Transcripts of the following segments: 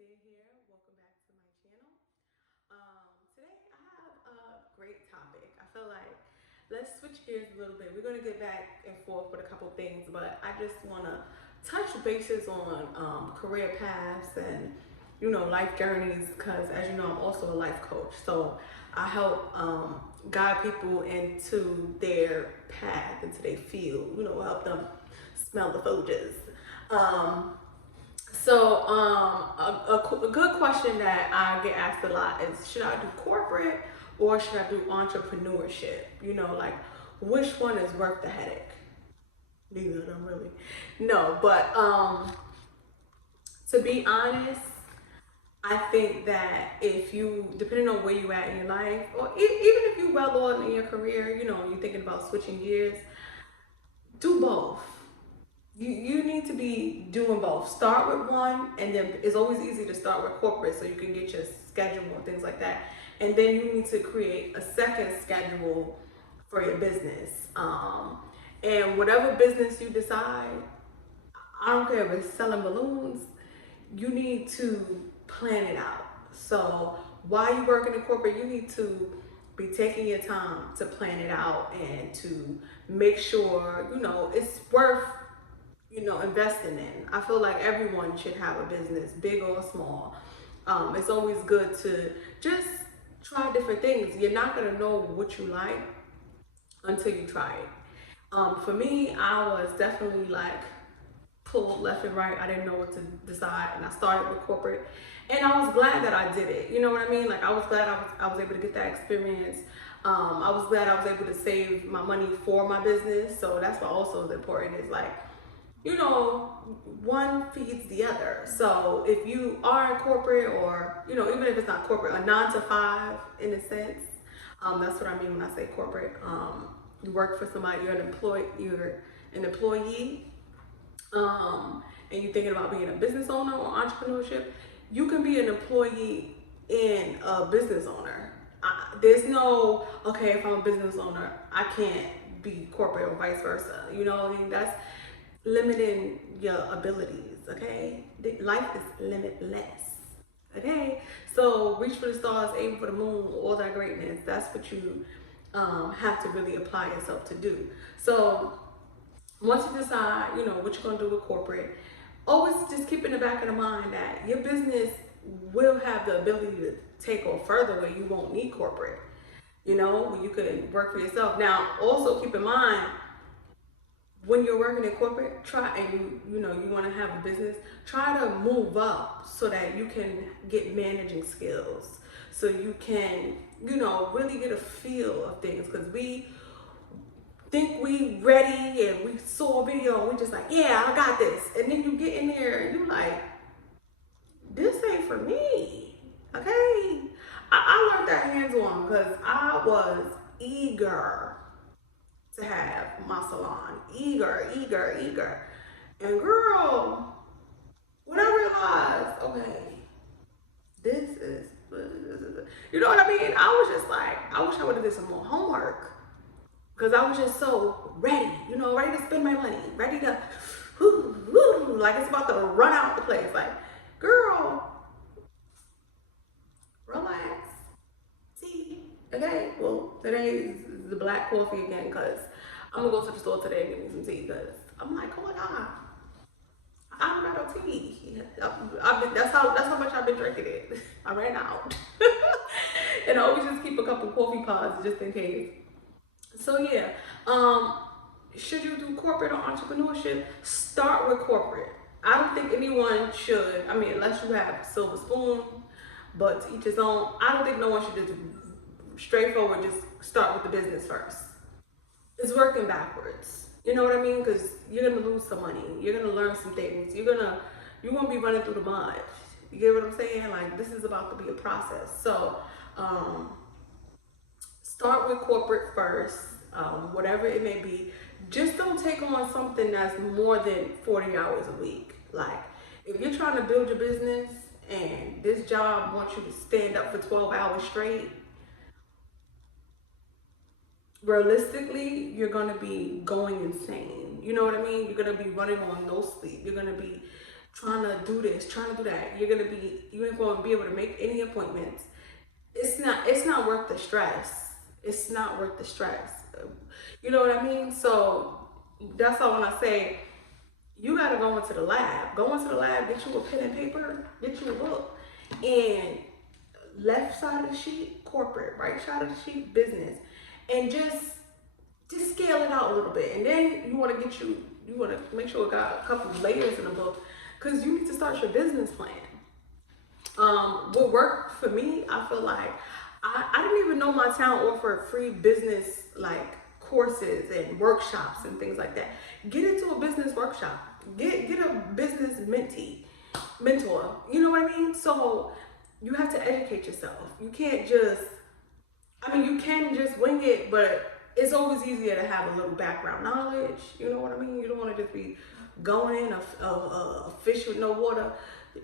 Adair here. Welcome back to my channel. Today I have a great topic. I feel like let's switch gears a little bit. We're going to get back and forth with a couple things, but I just want to touch bases on career paths and life journeys because, as you know, I'm also a life coach. So I help guide people into their path, into their field. Help them smell the foliage. Um, a good question that I get asked a lot is, should I do corporate or should I do entrepreneurship? Like which one is worth the headache? Neither of them really. No, but to be honest, I think that if you, depending on where you at in your life, or even if you well on in your career, you're thinking about switching gears, do both. You need to be doing both. Start with one, and then it's always easy to start with corporate so you can get your schedule and things like that. And then you need to create a second schedule for your business. And whatever business you decide, I don't care if it's selling balloons, you need to plan it out. So while you're working in corporate, you need to be taking your time to plan it out and to make sure, it's worth investing in. I feel like everyone should have a business, big or small. It's always good to just try different things. You're not gonna know what you like until you try it. For me, I was definitely like pulled left and right. I didn't know what to decide, and I started with corporate, and I was glad that I did it. You know what I mean? Like I was glad I was able to get that experience. I was glad I was able to save my money for my business. So that's what also is important. Is like, one feeds the other. So if you are in corporate, or even if it's not corporate, a 9 to 5 in a sense, that's what I mean when I say corporate. You work for somebody, you're an employee, and you're thinking about being a business owner or entrepreneurship. You can be an employee and a business owner. There's no, okay, if I'm a business owner, I can't be corporate or vice versa. You know what I mean? That's limiting your abilities, okay? Life is limitless, okay? So reach for the stars, aim for the moon, all that greatness. That's what you have to really apply yourself to do. So once you decide, what you're gonna do with corporate, always just keep in the back of the mind that your business will have the ability to take off further where you won't need corporate. Where you could work for yourself. Now, also keep in mind, when you're working in corporate, try, and you want to have a business, try to move up so that you can get managing skills, so you can really get a feel of things, because we think we ready and we saw a video and we just like, yeah, I got this, and then you get in there and you like, this ain't for me. Okay, I learned that hands on because I was eager to have my salon. Eager. And girl, when I realized, okay, this is, you know what I mean? I was just like, I wish I would have did some more homework, because I was just so ready, ready to spend my money, ready to, like it's about to run out the place. Like, girl, relax. See, okay? Well, today is the black coffee again, because I'm gonna go to the store today and get me some tea, because I'm like, oh my god, I don't got no tea. That's how much I've been drinking it. I ran out. And I always just keep a couple coffee pods just in case. So yeah, should you do corporate or entrepreneurship? Start with corporate. I don't think anyone should, I mean, unless you have a silver spoon, but to each his own. I don't think no one should just straightforward just start with the business first. It's working backwards. You know what I mean? Because you're gonna lose some money. You're gonna learn some things. You're gonna be running through the mud. You get what I'm saying? Like, this is about to be a process. So start with corporate first, whatever it may be. Just don't take on something that's more than 40 hours a week. Like, if you're trying to build your business and this job wants you to stand up for 12 hours straight, realistically, you're gonna be going insane. You know what I mean? You're gonna be running on no sleep. You're gonna be trying to do this, trying to do that. You ain't going to be able to make any appointments. It's not worth the stress. It's not worth the stress. You know what I mean? So that's all when I say you got to go into the lab. Go into the lab, get you a pen and paper, get you a book, and left side of the sheet, corporate, right side of the sheet, business, and just scale it out a little bit. And then you want to make sure it got a couple of layers in the book, because you need to start your business plan. What worked for me, I feel like I didn't even know my town offered free business like courses and workshops and things like that. Get into a business workshop. Get a business mentor. You know what I mean? So you have to educate yourself. You can't just, you can just wing it, but it's always easier to have a little background knowledge. You know what I mean? You don't want to just be going in a fish with no water.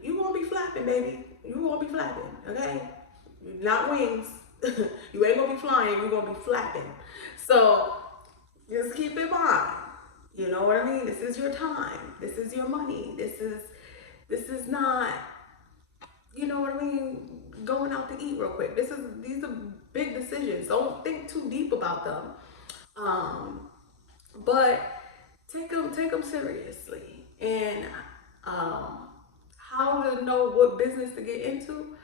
You won't be flapping, baby. You won't be flapping, okay? Not wings. You ain't gonna be flying. You're gonna be flapping. So just keep in mind. You know what I mean? This is your time. This is your money. This is not, you know what I mean, going out to eat real quick. These are big decisions. Don't think too deep about them. But take them seriously. And how to know what business to get into?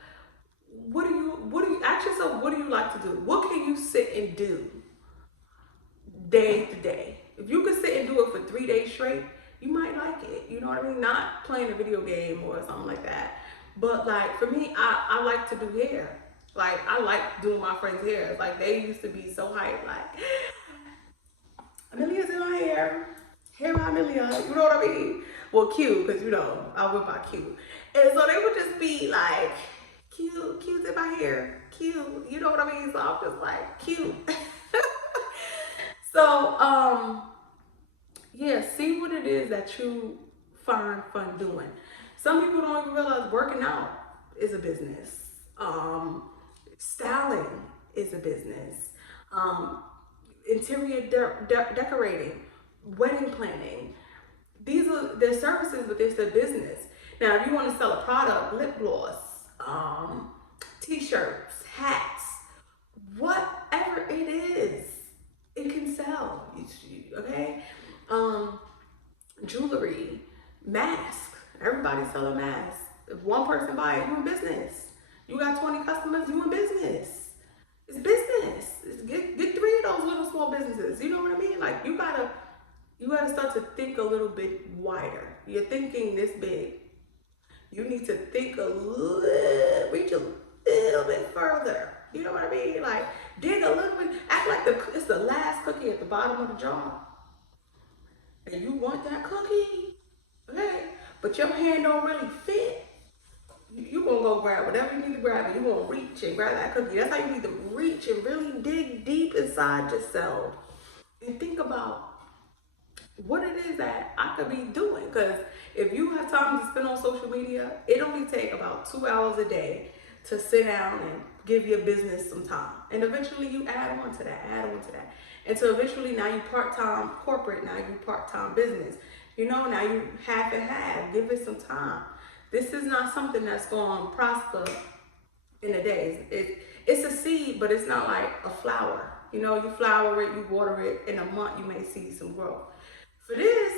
What do you ask yourself? What do you like to do? What can you sit and do day to day? If you could sit and do it for 3 days straight, you might like it. You know what I mean? Not playing a video game or something like that. But like for me, I like to do hair. Like I like doing my friends' hair. Like they used to be so hyped. Like Amelia's in my hair. Hair by Amelia. You know what I mean? Well, Q, because you know I went by Q. And so they would just be like, Q's in my hair. Q. You know what I mean? So I'm just like, Q. So, yeah, see what it is that you find fun doing. Some people don't even realize working out is a business. Styling is a business. Interior decorating, wedding planning. They're services, but they're still business. Now, if you want to sell a product, lip gloss, t-shirts, hats, whatever it is, it can sell. Okay? Jewelry, mask. Everybody's selling masks. If one person buys it, you in business. You got 20 customers, you in business. It's business. Get 3 of those little small businesses. You know what I mean? Like you gotta start to think a little bit wider. You're thinking this big. You need to think reach a little bit further. You know what I mean? Like dig a little bit. Act like it's the last cookie at the bottom of the jar. And you want that cookie, okay? But your hand don't really fit. You gonna go grab whatever you need to grab, and you gonna reach and grab that cookie. That's how you need to reach and really dig deep inside yourself and think about what it is that I could be doing. Because if you have time to spend on social media, it only takes about 2 hours a day to sit down and give your business some time. And eventually you add on to that. And so eventually now you part-time corporate, now you part-time business. You know, now you half and half, give it some time. This is not something that's going to prosper in a day. It's a seed, but it's not like a flower. You know, you flower it, you water it, in a month you may see some growth. For this,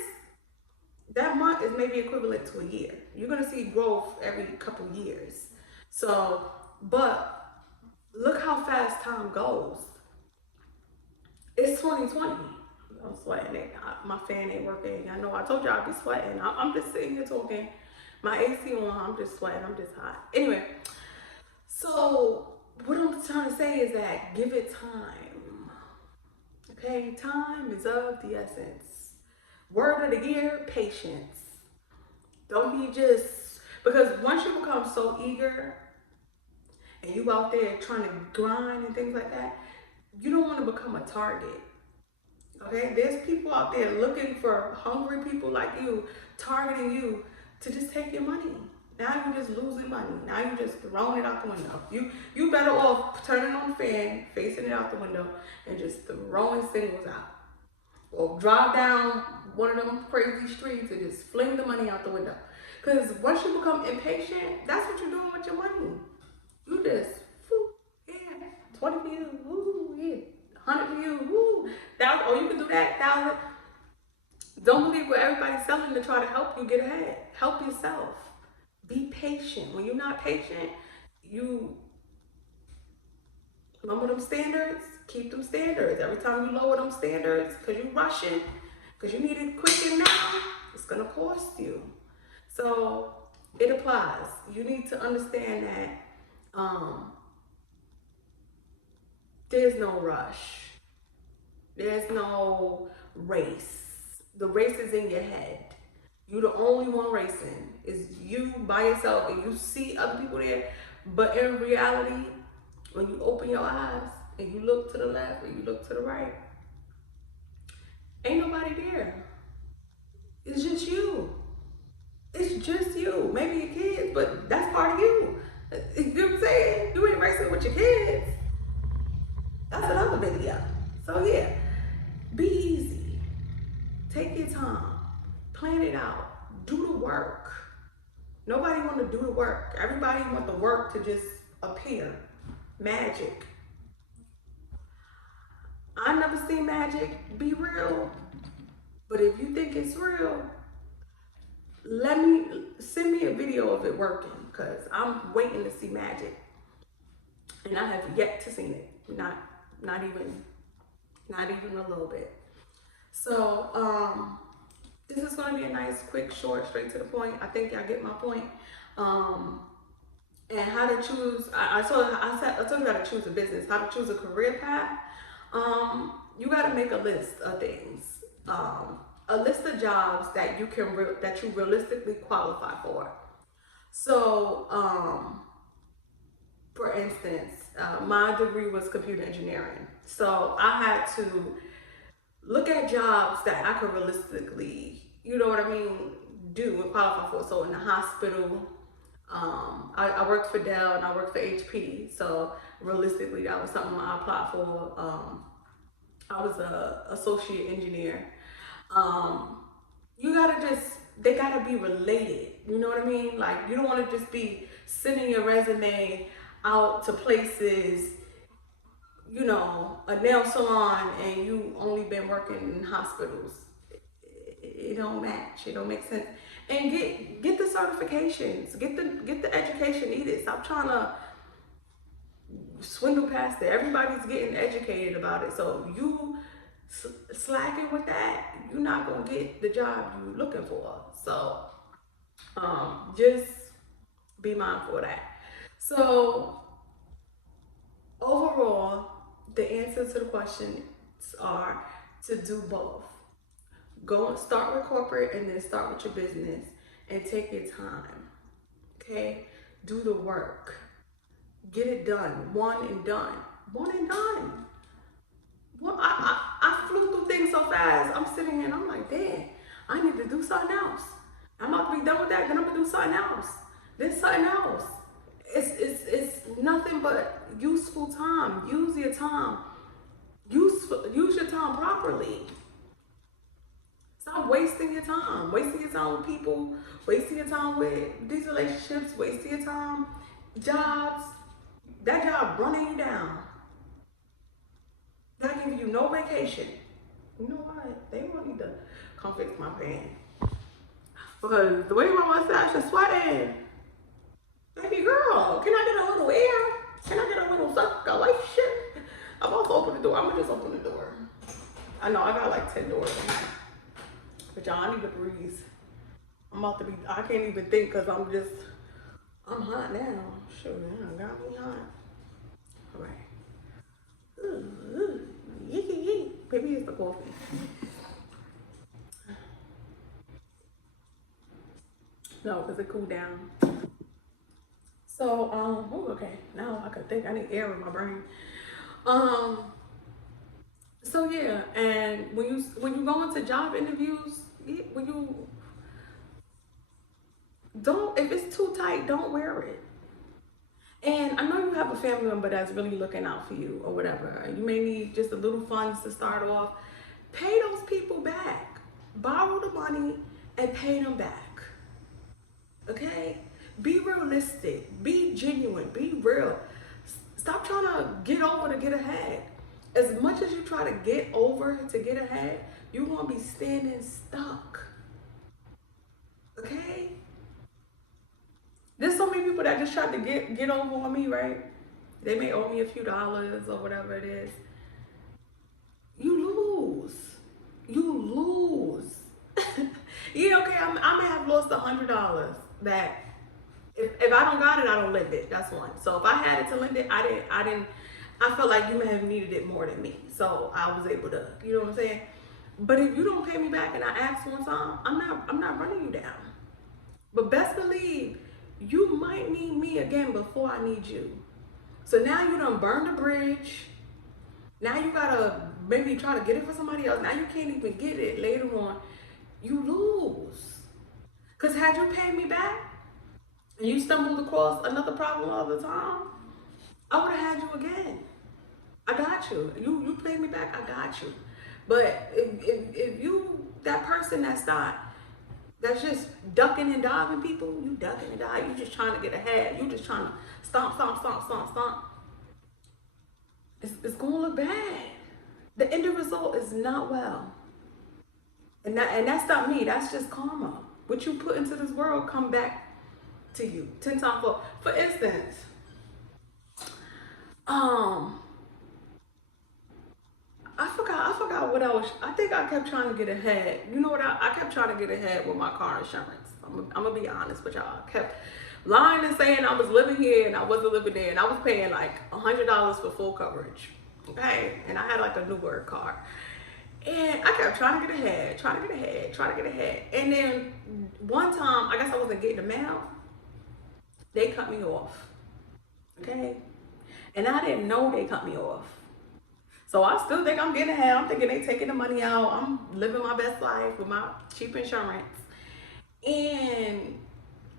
that month is maybe equivalent to a year. You're going to see growth every couple years. So, but look how fast time goes. It's 2020. I'm sweating. My fan ain't working. I know I told you I'd be sweating. I'm just sitting here talking. My AC on, I'm just sweating. I'm just hot. Anyway, so what I'm trying to say is that give it time. Okay, time is of the essence. Word of the year, patience. Don't be because once you become so eager and you out there trying to grind and things like that, you don't want to become a target. Okay, there's people out there looking for hungry people like you, targeting you to just take your money. Now you're just losing money. Now you're just throwing it out the window. You better off turning on the fan, facing it out the window, and just throwing singles out. Or drive down one of them crazy streets and just fling the money out the window. Because once you become impatient, that's what you're doing with your money. You just, whoo, yeah, 20 for you, woo, yeah, 100 for you, woo, 1,000, or you can do that, 1,000. Don't believe what everybody's selling to try to help you get ahead. Help yourself. Be patient. When you're not patient, you lower them standards, keep them standards. Every time you lower them standards, because you're rushing, because you need it quick and now, it's going to cost you. So it applies. You need to understand that there's no rush. There's no race. The race is in your head. You're the only one racing. It's you by yourself, and you see other people there. But in reality, when you open your eyes and you look to the left and you look to the right, ain't nobody there. It's just you. It's just you. Maybe your kids, but that's part of you. You know what I'm saying? You ain't racing with your kids. That's another video. So yeah, be easy. Take your time. Plan it out. Do the work. Nobody want to do the work. Everybody want the work to just appear. Magic. I never seen magic be real. But if you think it's real, send me a video of it working, because I'm waiting to see magic. And I have yet to see it. Not even a little bit. So this is going to be a nice, quick, short, straight to the point. I think y'all get my point. And how to choose. I told you how to choose a business. How to choose a career path. You got to make a list of things. A list of jobs that you realistically qualify for. So, for instance, my degree was computer engineering. So I had to look at jobs that I could realistically, you know what I mean, do and qualify for. So in the hospital, I worked for Dell and I worked for HP. So realistically, that was something I applied for. I was a associate engineer. They gotta be related. You know what I mean? Like, you don't want to just be sending your resume out to places, you know, a nail salon, and you only been working in hospitals. It don't match. It don't make sense. And get the certifications. Get the education needed. Stop trying to swindle past it. Everybody's getting educated about it. So you slacking with that, you're not gonna get the job you're looking for. So just be mindful of that. So overall, the answer to the questions are to do both. Go and start with corporate and then start with your business, and take your time. Okay? Do the work. Get it done. One and done. One and done. Well, I flew through things so fast. I'm sitting here and I'm like, damn, I need to do something else. I'm about to be done with that, then I'm gonna do something else. Then something else. It's nothing but useful time. Use your time. Use your time properly. Stop wasting your time. Wasting your time with people. Wasting your time with these relationships. Wasting your time. Jobs. That job running you down. Not giving you no vacation. You know what? They won't need to come fix my pan. Because the way my mustache is sweating. Baby girl, can I get a little air? Can I get a little circulation? I'm about to open the door. I'm gonna just open the door. I know I got like 10 doors. But y'all, I need to breathe. I can't even think because I'm hot now. Shoot, man, got me hot. All right. Maybe it's the coffee. No, because it cooled down. So, okay. Now I can think. I need air in my brain. So yeah, and when you go into job interviews, if it's too tight, don't wear it. And I know you have a family member that's really looking out for you or whatever. You may need just a little funds to start off. Pay those people back. Borrow the money and pay them back. Be realistic. Be genuine. Be real. Stop trying to get over to get ahead. As much as you try to get over to get ahead, you're going to be standing stuck. Okay? There's so many people that just try to get over on me, right? They may owe me a few dollars or whatever it is. You lose. You lose. Yeah, okay, I may have lost $100 that if I don't got it, I don't lend it. That's one. So if I had it to lend it, I felt like you may have needed it more than me. So I was able to, you know what I'm saying? But if you don't pay me back and I ask one time, I'm not running you down. But best believe you might need me again before I need you. So now you done burned the bridge. Now you gotta maybe try to get it for somebody else. Now you can't even get it later on. You lose. Because had you paid me back and you stumbled across another problem all the time, I would have had you again. I got you. You paid me back, I got you. But if you, that person that's just ducking and diving people, you ducking and diving, you just trying to get ahead. You just trying to stomp. It's gonna look bad. The end result is not well. And that's not me, that's just karma. What you put into this world come back to you 10 times more. For instance, I forgot what I think I kept trying to get ahead. You know what, I kept trying to get ahead with my car insurance. I'm gonna be honest with y'all. I kept lying and saying I was living here and I wasn't living there, and I was paying like $100 for full coverage. Okay, and I had like a newer car. And I kept trying to get ahead. And then one time, I guess I wasn't getting the mail. They cut me off. Okay? And I didn't know they cut me off. So I still think I'm getting ahead. I'm thinking they taking the money out. I'm living my best life with my cheap insurance. And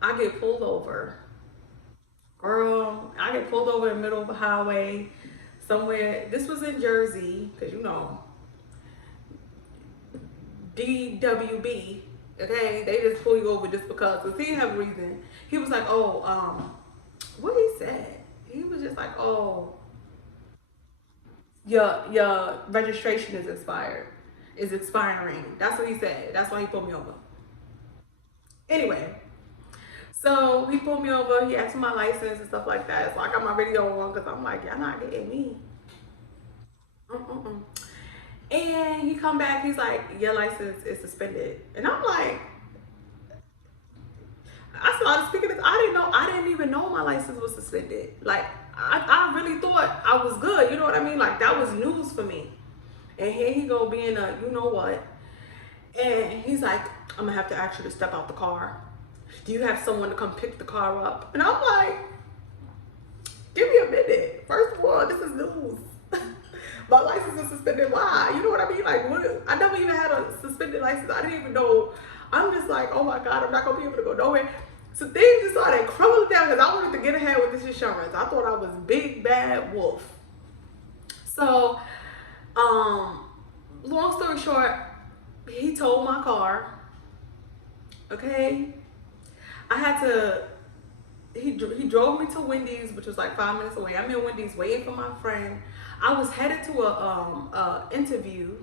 I get pulled over. Girl, I get pulled over in the middle of a highway somewhere. This was in Jersey, because you know, DWB, okay? They just pull you over just because. Because he didn't have a reason. He was like, oh, what he said? He was just like, oh, your registration is expiring. That's what he said. That's why he pulled me over. Anyway, so he pulled me over. He asked for my license and stuff like that. So I got my video on because I'm like, y'all not getting me. And he come back, he's like, your license is suspended. And I'm like, I started speaking this, I didn't even know my license was suspended. Like, I really thought I was good, you know what I mean? Like, that was news for me. And here he go being a, you know what? And he's like, I'm gonna have to ask you to step out the car. Do you have someone to come pick the car up? And I'm like, give me a minute. First of all, this is news. My license is suspended. Why? You know what I mean? Like, what? I never even had a suspended license. I didn't even know. I'm just like, oh my God, I'm not gonna be able to go nowhere. So things just started crumbling down because I wanted to get ahead with this insurance. I thought I was big bad wolf. So, long story short, he towed my car. Okay, I had to. He drove me to Wendy's, which was like 5 minutes away. I'm in Wendy's waiting for my friend. I was headed to a interview.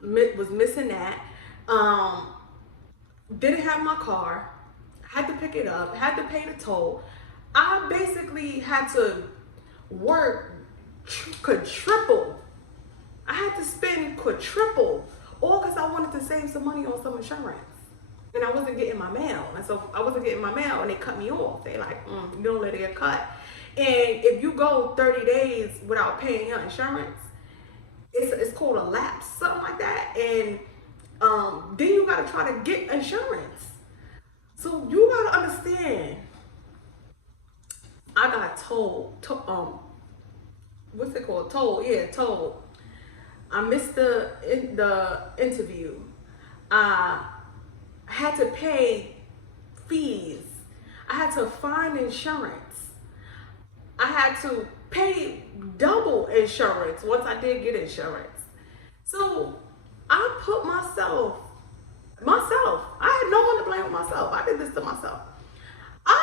Was missing that. Didn't have my car. Had to pick it up. Had to pay the toll. I basically had to work quadruple. I had to spend quadruple, all because I wanted to save some money on some insurance. And I wasn't getting my mail. And so I wasn't getting my mail and they cut me off. They like, you don't let it get cut. And if you go 30 days without paying your insurance, it's called a lapse, something like that. And then you gotta try to get insurance. So you gotta understand, I got told, what's it called? Told, yeah, told. I missed the interview. I had to pay fees. I had to find insurance. I had to pay double insurance once I did get insurance. So I put myself, I had no one to blame with myself. I did this to myself. I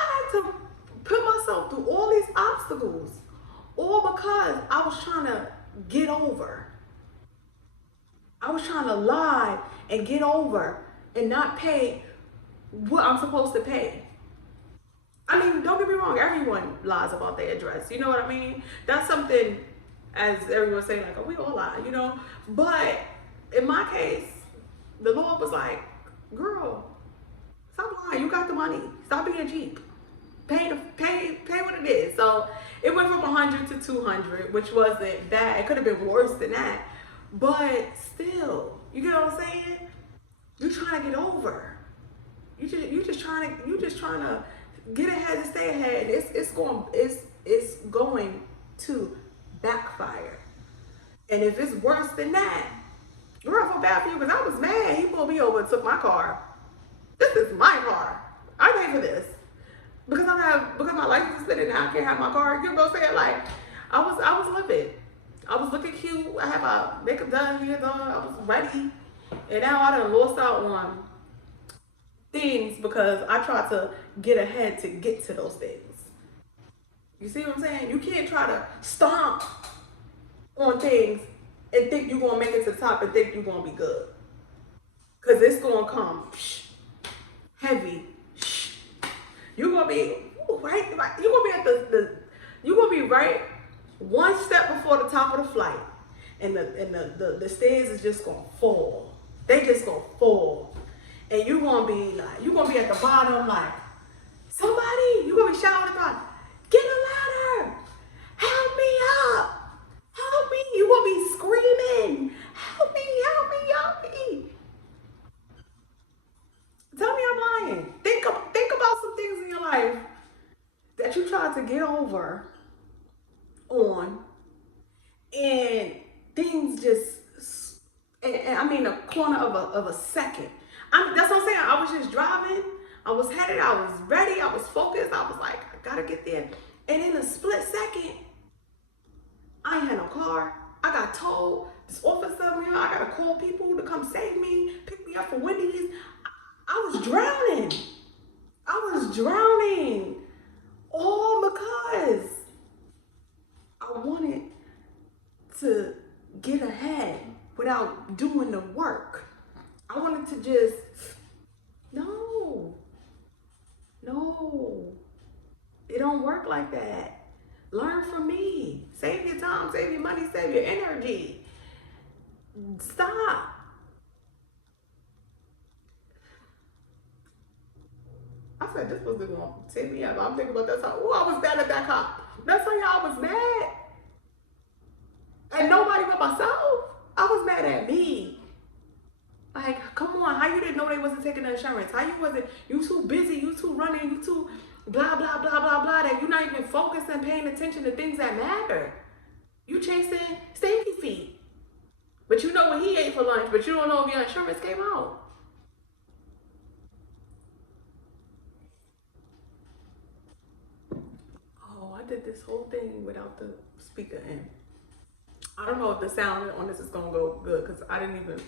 trying to lie and get over and not pay what I'm supposed to pay. I mean, don't get me wrong, everyone lies about their address. You know what I mean? That's something, as everyone's saying, like, oh, we all lie, you know? But in my case, the Lord was like, girl, stop lying. You got the money. Stop being cheap. Pay what it is. So it went from 100 to 200, which wasn't bad. It could have been worse than that. But still, you get what I'm saying? You're trying to get over. You just trying to get ahead and stay ahead. It's going to backfire. And if it's worse than that, girl, I feel bad for you because I was mad. He pulled me over and took my car. This is my car. I paid for this because my license is suspended now. I can't have my car. You know what I'm saying? Like I was livid. I was looking cute. I had my makeup done, hair done. I was ready, and now I done lost out on things because I tried to get ahead to get to those things. You see what I'm saying? You can't try to stomp on things and think you're gonna make it to the top and think you're gonna be good. Cause it's gonna come heavy. You're gonna be right. You're gonna be at you're gonna be right one step before the top of the flight, and the stairs is just gonna fall. They just gonna fall, and you're gonna be at the bottom like somebody. You're gonna be shouting about, get a ladder, help me up, help me. You're gonna be screaming, help me, help me, help me. Tell me I'm lying. Think about some things in your life that you tried to get over on, and things just, and I mean a corner of a second. That's what I'm saying. I was just driving. I was headed. I was ready. I was focused. I was like, I gotta get there. And in a split second, I ain't had no car. I got told this officer, I gotta call people to come save me, pick me up from Wendy's. I was drowning. I was drowning. All because I wanted to get ahead without doing the work. I wanted to just, no. It don't work like that. Learn from me. Save your time, save your money, save your energy. Stop. I said, this was gonna take me out. I'm thinking about that time. Oh, I was mad at that cop. That's how y'all was mad. And nobody but myself. I was mad at me. Like, come on, how you didn't know they wasn't taking the insurance? How you too busy, you too running, you too blah, blah, blah, blah, blah, that you're not even focused and paying attention to things that matter. You chasing stinky feet. But you know what he ate for lunch, but you don't know if your insurance came out. Oh, I did this whole thing without the speaker in. I don't know if the sound on this is gonna go good because I didn't even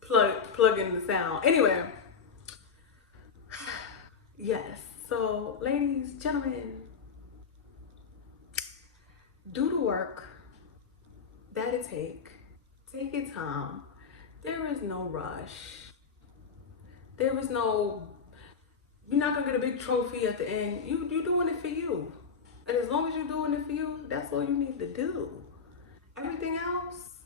plug in the sound. Anyway, yes. So, ladies, gentlemen, do the work that it take. Take your time. There is no rush. There is no. You're not gonna get a big trophy at the end. You doing it for you, and as long as you're doing it for you, that's all you need to do. Everything else,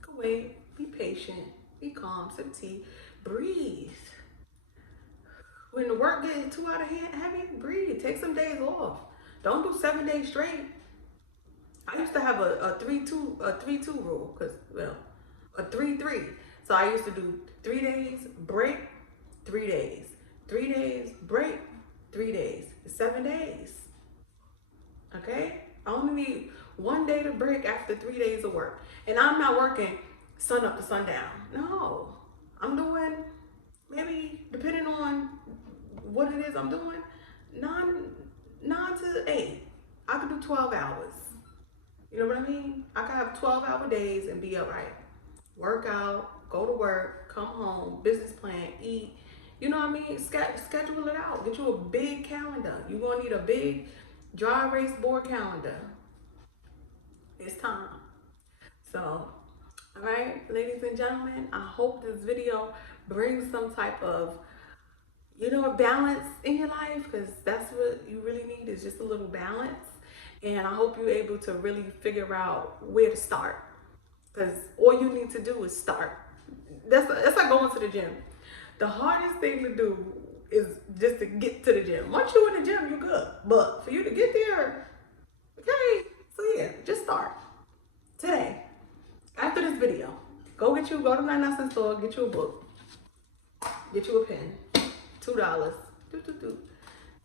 go wait. Be patient. Be calm. Sip tea. Breathe. When the work gets too out of hand, heavy, breathe. Take some days off. Don't do 7 days straight. I used to have a 3-2 rule, a 3-3. So I used to do 3 days, break, 3 days, 3 days, break, 3 days, 7 days. Okay? I only need 1 day to break after 3 days of work. And I'm not working sun up to sundown. No. I'm doing, maybe depending on what it is I'm doing, 9 to 8. I could do 12 hours. You know what I mean? I could have 12-hour days and be all right. Work out, go to work, come home, business plan, eat. You know what I mean? Schedule it out. Get you a big calendar. You're going to need a big dry erase board calendar. It's time. So All right, ladies and gentlemen, I hope this video brings some type of, balance in your life, because that's what you really need, is just a little balance. And I hope you're able to really figure out where to start, because all you need to do is start. That's like going to the gym. The hardest thing to do is just to get to the gym. Once you're in the gym, you're good. But for you to get there, okay, so yeah, just start today. After this video, go to the 99 cent store, get you a book, get you a pen, $2,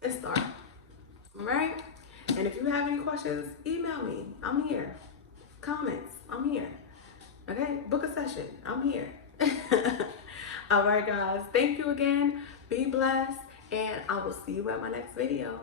and start. All right? And if you have any questions, email me. I'm here. Comments, I'm here. Okay? Book a session. I'm here. All right, guys. Thank you again. Be blessed. And I will see you at my next video.